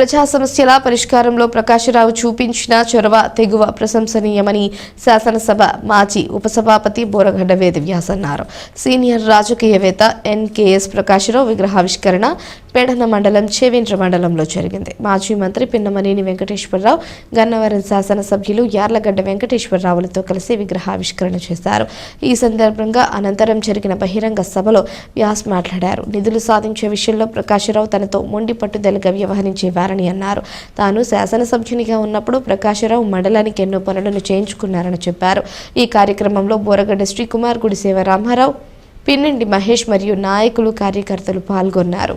ప్రజా సమస్యల పరిష్కారంలో ప్రకాశరావు చూపించిన చొరవ తెగువ ప్రశంసనీయమని శాసనసభ మాజీ ఉపసభాపతి బోరగడ్డ వేదవ్యాస్ అన్నారు. సీనియర్ రాజకీయవేత్త ఎన్కేఎస్ ప్రకాశరావు విగ్రహావిష్కరణ పెడన మండలం చేవేంద్ర మండలంలో జరిగింది. మాజీ మంత్రి పిన్నమనేని వెంకటేశ్వరరావు గన్నవరం శాసనసభ్యులు యార్లగడ్డ వెంకటేశ్వరరావులతో కలిసి విగ్రహావిష్కరణ చేశారు. ఈ సందర్భంగా అనంతరం జరిగిన బహిరంగ సభలో వ్యాస్ మాట్లాడారు. నిధులు సాధించే విషయంలో ప్రకాశరావు తనతో మొండి పట్టుదలగా వ్యవహరించేవారని అన్నారు. తాను శాసనసభ్యునిగా ఉన్నప్పుడు ప్రకాశరావు మండలానికి ఎన్నో పనులను చేయించుకున్నారని చెప్పారు. ఈ కార్యక్రమంలో బోరగడ్డ శ్రీకుమార్ గుడిసేవ రామారావు పిన్నండి మహేష్ మరియు నాయకులు కార్యకర్తలు పాల్గొన్నారు.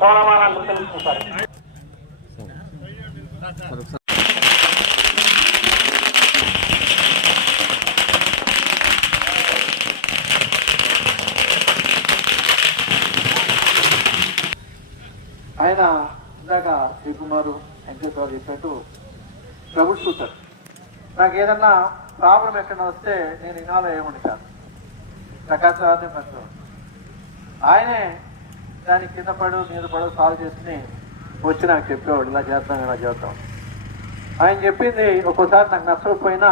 వారికి తెలుసుకుంటారు ఆయన ఇందాక శ్రీకుమారు వెంకటేశ్వర చెప్పినట్టు ట్రబుల్ షూటర్ నాకు ఏదన్నా ప్రాబ్లం ఎక్కడ వస్తే నేను ఇన్వాల్వ్ ఏమండి కాదు. ప్రకాశ్ రావునే ఆయనే దాని కింద పడు మీద పడు సాల్వ్ చేసుకుని వచ్చి నాకు చెప్పేవాడు ఇలా చేద్దాం ఇలా చేద్దాం. ఆయన చెప్పింది ఒక్కోసారి నాకు నచ్చకపోయినా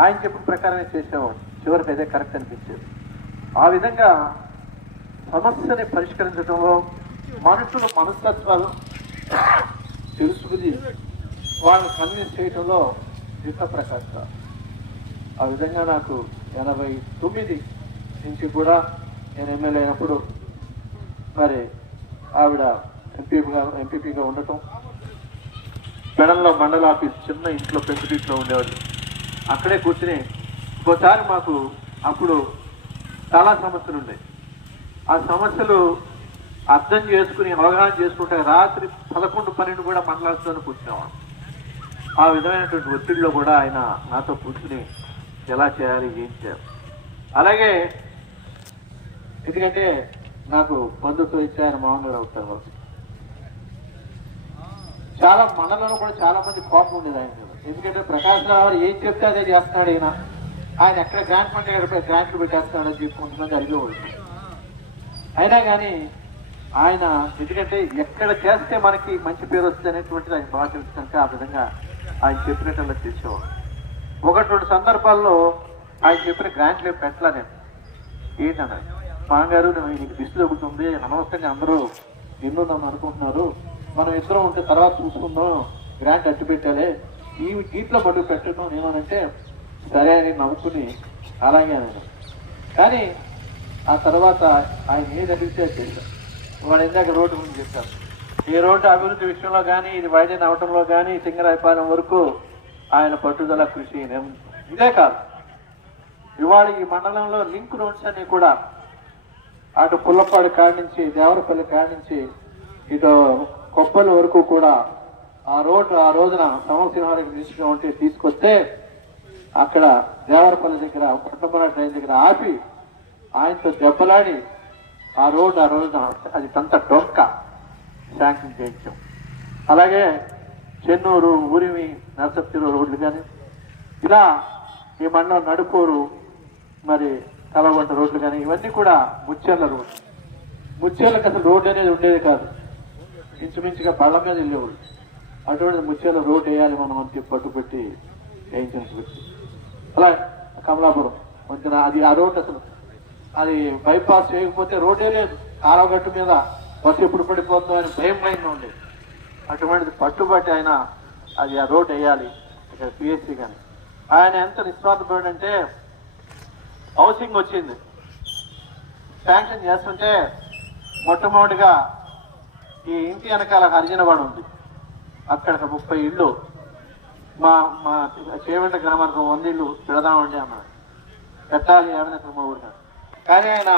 ఆయన చెప్పిన ప్రకారమే చేసేవాడు. చివరికి అదే కరెక్ట్ అనిపించేది. ఆ విధంగా సమస్యని పరిష్కరించడంలో మనుషులు మనస్తత్వాలు తెలుసుకుని వాళ్ళని కన్విన్స్ చేయడంలో యుద్ధ ప్రకాశ్. ఆ విధంగా నాకు ఎనభై తొమ్మిది నుంచి కూడా నేను ఎమ్మెల్యే అయినప్పుడు ఎంపీపీగా ఉండటం. పెడల్లో మండల ఆఫీస్ చిన్న ఇంట్లో పెంకుటిట్లో ఉండేవాళ్ళు. అక్కడే కూర్చుని ఒకసారి మాకు అప్పుడు చాలా సమస్యలు ఉన్నాయి ఆ సమస్యలు అర్థం చేసుకుని అవగాహన చేసుకుంటే రాత్రి పదకొండు పన్నెండు కూడా మండలాలతో కూర్చునేవాడు ఆ విధమైనటువంటి ఒత్తిడిలో కూడా ఆయన నాతో కూర్చుని ఎలా చేయాలి ఏం చేయాలి. అలాగే ఎందుకంటే నాకు బంధుత్వ ఇచ్చి ఆయన మామూలు అవుతారు. చాలా మండలంలో కూడా చాలా మంది కోపం ఉండేది ఆయన ఎందుకంటే ప్రకాశ్ రావు ఏం చెప్తే అదే చేస్తున్నాడు ఈయన. ఆయన ఎక్కడ గ్రాంట్ పంటే గ్రాంట్లు పెట్టేస్తున్నాడు అని చెప్పి కొంతమంది అడిగేవాళ్ళు. అయినా కానీ ఆయన ఎందుకంటే ఎక్కడ చేస్తే మనకి మంచి పేరు వస్తుంది అనేటువంటిది ఆయన బాగా తెలుసు కనుక ఆ విధంగా ఆయన చెప్పినట్టు చేసేవాడు ఒకటి రెండు సందర్భాల్లో ఆయన చెప్పిన గ్రాంట్లు ఏం పెట్టలా నేను. ఏంటన్నా మాంగారు నీకు దిష్టి తగ్గుతుంది అనవసరంగా అందరూ ఎన్నుందాం అనుకుంటున్నారు. మనం ఇద్దరం ఉంటే తర్వాత చూసుకుందాం. గ్రాంట్ అట్టు పెట్టాలి. ఈ దీంట్లో మడుగు పెట్టడం ఏమనంటే సరే అని నవ్వుకుని అలాగే ఆయన కానీ ఆ తర్వాత ఆయన ఏది అడిగితే అది చేశారు వాడు ఇందాక రోడ్డు గురించి చెప్పారు ఈ రోడ్డు అభివృద్ధి విషయంలో కానీ ఇది వైద్యం అవటంలో కానీ సింగరాయపాలెం వరకు ఆయన పట్టుదల కృషి ఇదే కాదు. ఇవాళ ఈ మండలంలో లింక్ రోడ్స్ అన్ని కూడా అటు పుల్లపాడు కాడి నుంచి దేవరపల్లి కాడి నుంచి ఇటు కొప్పల వరకు కూడా ఆ రోడ్డు ఆ రోజున సమరసింహానికి తీసుకుని ఉంటే తీసుకొస్తే అక్కడ దేవరపల్లి దగ్గర పుట్టమల ట్రైన్ దగ్గర ఆపి ఆయనతో దెబ్బలాడి ఆ రోడ్డు ఆ రోజున అది కొంత డొక్క శాంక్షన్ చేయించాం. అలాగే చెన్నూరు ఊరిమి నరసప్తిరు రోడ్లు కానీ ఇలా ఈ మండలం నడుపూరు మరి కలవంట రోడ్లు కానీ ఇవన్నీ కూడా ముచ్చెర్ల రోడ్లు. ముచ్చెర్లకు అసలు రోడ్లు అనేది ఉండేది కాదు. ఇంచుమించుగా బళ్ళ మీద వెళ్ళేవాడు అటువంటి ముచ్చెర్ల రోడ్ వేయాలి మనం అని చెప్పి పట్టుపెట్టి వేయించిన వ్యక్తి అలా కమలాపురం కొంచెం అది ఆ రోడ్ అసలు. అది బైపాస్ చేయకపోతే రోడ్డే లేదు. కారవగట్టు మీద బస్సు ఎప్పుడు పడిపోతుందో అని భయం భయంగా ఉండేది. అటువంటిది పట్టుబట్టి ఆయన అది ఆ రోడ్ వేయాలి. ఇక్కడ పిఎస్సి కానీ ఆయన ఎంత నిస్వార్థపడంటే హౌసింగ్ వచ్చింది. శాంక్షన్ చేస్తుంటే మొట్టమొదటిగా ఈ ఇంటి వెనకాల హరిజనవాడ ఉంది. అక్కడ ముప్పై ఇళ్ళు. మా మా చేవెంట గ్రామానికి వంద ఇళ్ళు పెడదామండి అన్నాడు. పెట్టాలి ఏమైనా ఊరిగా కానీ ఆయన